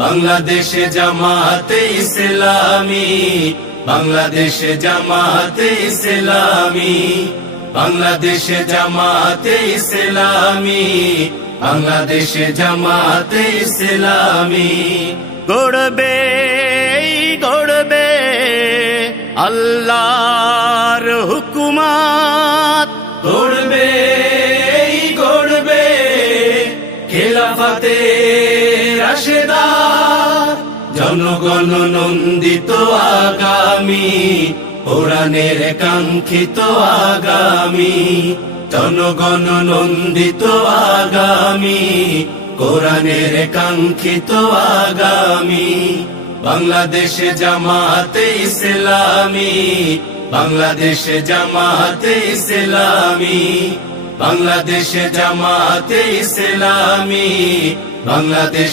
বাংলাদেশে জামাতে ইসলামী, বাংলাদেশে জামাতে ইসলামী, বাংলাদেশে জামাতে ইসলামী, বাংলাদেশে জামাতে ইসলামী। গড়বে গড়বে আল্লাহর হুকুমত, গড়বে গড়বে খেলাফতে রাশেদা, জনগণ নন্দিত আগামী, কোরআনের কাঙ্ক্ষিত আগামী, জনগণ নন্দিত আগামী, কোরআনের কাঙ্ক্ষিত আগামী। বাংলাদেশে জামাতে ইসলামী, বাংলাদেশে জামাতে ইসলামী, বাংলাদেশে জামাতে ইসলামী, বাংলাদেশে